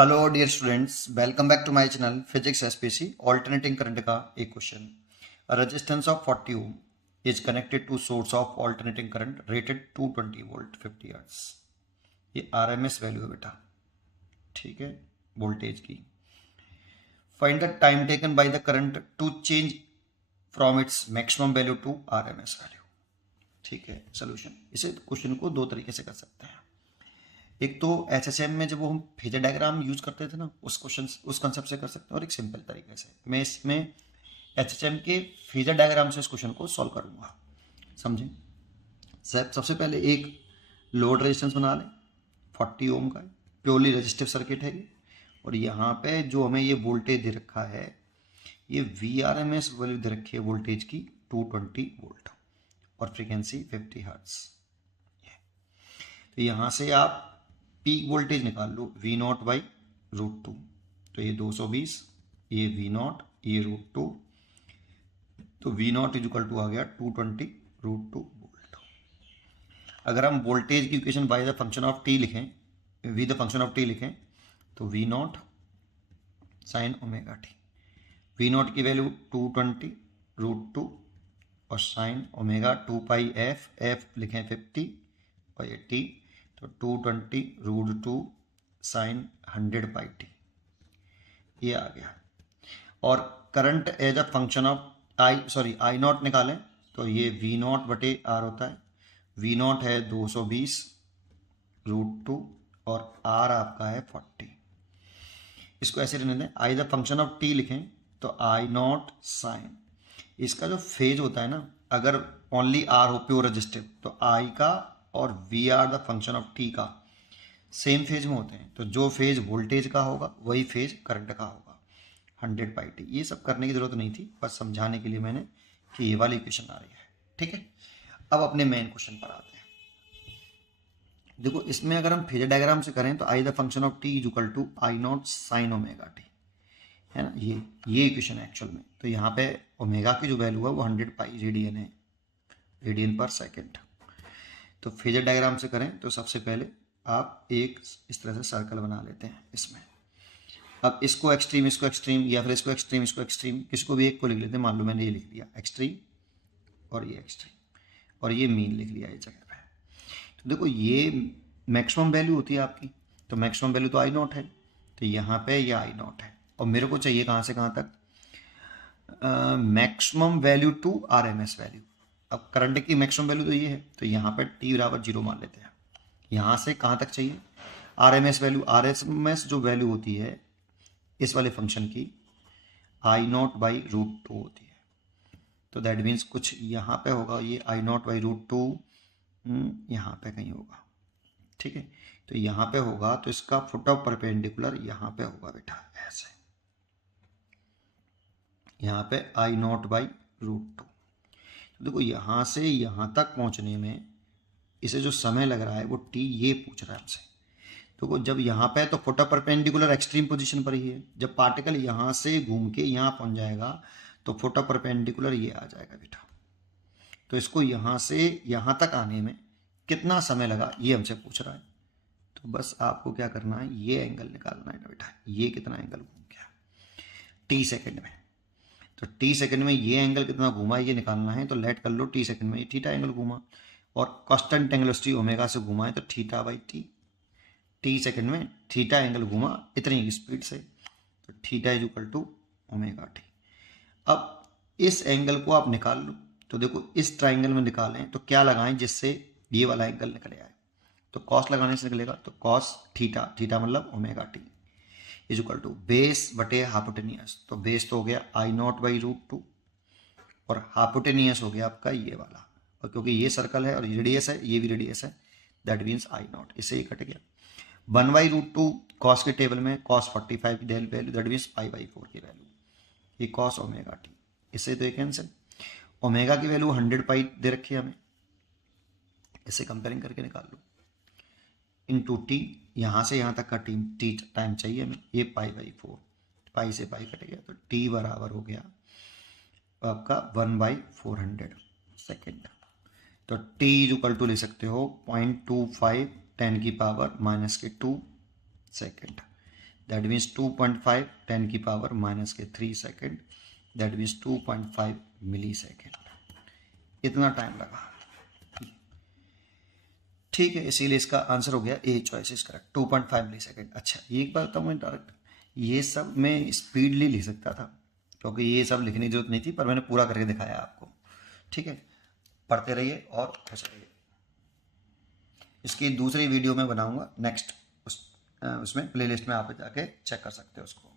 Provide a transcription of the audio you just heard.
Hello dear students, welcome back to my channel physics SPC. Alternating current का एक question. Resistance of 40 ohm is connected to source of alternating current rated 220 volt 50 hertz. ये RMS value है बेटा, ठीक है, voltage की। Find the time taken by the current to change from its maximum value to RMS value. ठीक है, solution. इसे question को दो तरीके से कर सकते हैं। एक तो एचएसएम में जब वो हम फेजर डायग्राम यूज करते थे ना, उस कंसेप्ट से कर सकते हैं, और एक सिंपल तरीके से मैं इसमें एचएसएम के फेजर डायग्राम से इस क्वेश्चन को सॉल्व करूंगा। समझें। सबसे पहले एक लोड रेजिस्टेंस बना लें, 40 ओम का प्योरली रेजिस्टिव सर्किट है ये। और यहाँ पे जो हमें ये वोल्टेज दे रखा है, ये V R M S value दे रखी है वोल्टेज की 220 वोल्ट और फ्रीक्वेंसी 50 हर्ट्ज। तो यहाँ से आप पीक वोल्टेज निकाल लो, वी नॉट बाई √2। तो ये 220, ये वी नॉट, ये √2। तो V naught is equal to आ गया 220 √2 वोल्ट। अगर हम वोल्टेज की equation by the function of T लिखें, V the function of T लिखें, तो V naught sine omega T. V naught की वैल्यू 220 √2 और साइन ओमेगा 2 पाई एफ लिखें 50 और ये टी, तो 220 √2 साइन 100 पाई टी, ये आ गया। और current as a function of I naught निकालें, तो ये वी नॉट बटे आर होता है। वी नॉट है 220 √2 और आर आपका है 40। इसको ऐसे रहने दें, आई द फंक्शन ऑफ टी लिखें, तो आई नॉट साइन, इसका जो फेज होता है ना, अगर ओनली आर हो प्योर रेजिस्टिव, तो आई का और V are the function of T का सेम फेज में होते हैं। तो जो फेज वोल्टेज का होगा वही फेज करंट का होगा, 100 पाई टी। ये सब करने की जरूरत नहीं थी, बस समझाने के लिए मैंने कि ये वाली इक्वेशन आ रही है। ठीक है, अब अपने मेन क्वेश्चन पर आते हैं। देखो, इसमें अगर हम फेजर डायग्राम से करें तो I the function of T is equal to I naught sine omega T, है ना। ये इक्वेशन है एक्चुअल में। तो यहाँ पे ओमेगा की जो वैल्यू है वो 100 पाई रेडियन है, रेडियन पर सेकेंड। तो फेजर डायग्राम से करें तो सबसे पहले आप एक इस तरह से सर्कल बना लेते हैं इसमें। अब इसको एक्सट्रीम, इसको एक्सट्रीम, या फिर इसको एक्सट्रीम, इसको एक्सट्रीम, किसको भी एक को लिख लेते हैं। मान लो मैंने ये लिख दिया एक्सट्रीम और ये एक्सट्रीम, और ये मीन लिख लिया ये जगह पे। तो देखो, ये मैक्सिमम वैल्यू होती है आपकी, तो मैक्सिमम वैल्यू तो आई नॉट है, तो यहाँ पे ये आई नॉट है। और मेरे को चाहिए कहाँ से कहाँ तक, maximum value to R M S value. अब करंट की मैक्सिमम वैल्यू तो ये है, तो यहाँ पे टी बराबर 0 मान लेते हैं। यहाँ से कहाँ तक चाहिए R M S value. R M S जो वैल्यू होती है इस वाले फंक्शन की, आई नॉट बाई √2 होती है। तो दैट मीन्स कुछ यहाँ पे होगा, ये आई नॉट बाई √2 यहाँ पे कहीं होगा। ठीक है, तो यहाँ पे होगा, तो इसका फुट ऑफ परपेंडिकुलर यहाँ पे होगा बेटा, ऐसे यहाँ पे आई नॉट बाई √2। तो देखो, यहाँ से यहाँ तक पहुँचने में इसे जो समय लग रहा है वो टी ये पूछ रहा है हमसे। तो जब यहाँ पे तो foot of perpendicular extreme position पर ही है। जब पार्टिकल यहाँ से घूम के यहाँ पहुँच जाएगा तो फुट ऑफ परपेंडिकुलर ये आ जाएगा बेटा। तो इसको यहाँ से यहाँ तक आने में कितना समय लगा ये हमसे पूछ रहा है। तो बस आपको क्या करना है, ये एंगल निकालना है ना बेटा, ये कितना एंगल घूम गया टी सेकेंड में। तो टी सेकंड में ये एंगल कितना घूमा ये निकालना है। तो लेट कर लो, टी सेकंड में ये थीटा एंगल घूमा, और कांस्टेंट एंगल वेलोसिटी ओमेगा से घूमा है, तो theta by t. T second में थीटा एंगल घूमा इतनी स्पीड से, तो theta is equal to omega t. अब इस एंगल को आप निकाल लो। तो देखो, इस ट्राइंगल में निकालें तो क्या लगाएं जिससे ये वाला एंगल निकल आए। तो कॉस लगाने से निकलेगा, तो कॉस थीटा, थीटा मतलब omega t is equal to base बटे हाइपोटेनियस। तो बेस तो हो गया आई नॉट बाई √2 और हाइपोटेनियस हो गया आपका ये वाला, और क्योंकि ये सर्कल है और रेडियस है, ये भी रेडियस है, दैट मीन्स आई नॉट, इससे ही कट गया। 1/√2 कॉस के टेबल में कॉस 45 की वैल्यू, दैट मीन्स π/4 की वैल्यू, ये कॉस ओमेगा टी। इससे तो ये कैंसिल। ओमेगा की वैल्यू 100 पाई दे रखी है हमें, इससे कंपेयरिंग करके निकाल लो। इंटू टी, यहाँ से यहाँ तक का टी टाइम चाहिए हमें, ये π/4, पाई से पाई कट गया, तो टी बराबर हो गया आपका 1/400 सेकेंड। तो टी इज इक्वल टू ले सकते हो 0.25 10 की पावर -2 सेकेंड। दैट मीन्स 2.5 10 की power -3 second, that means 2.5 millisecond, इतना टाइम लगा। ठीक है, इसीलिए इसका आंसर हो गया A, choice is correct, 2.5 millisecond. अच्छा, ये एक बात बताऊँ, मैं डायरेक्ट ये सब मैं स्पीडली लिख सकता था, क्योंकि ये सब लिखने की जरूरत नहीं थी, पर मैंने पूरा करके दिखाया आपको। ठीक है, पढ़ते रहिए और खुश रहिए। इसकी दूसरी वीडियो में बनाऊंगा नेक्स्ट, उसमें प्लेलिस्ट में आप जाके चेक कर सकते हो उसको।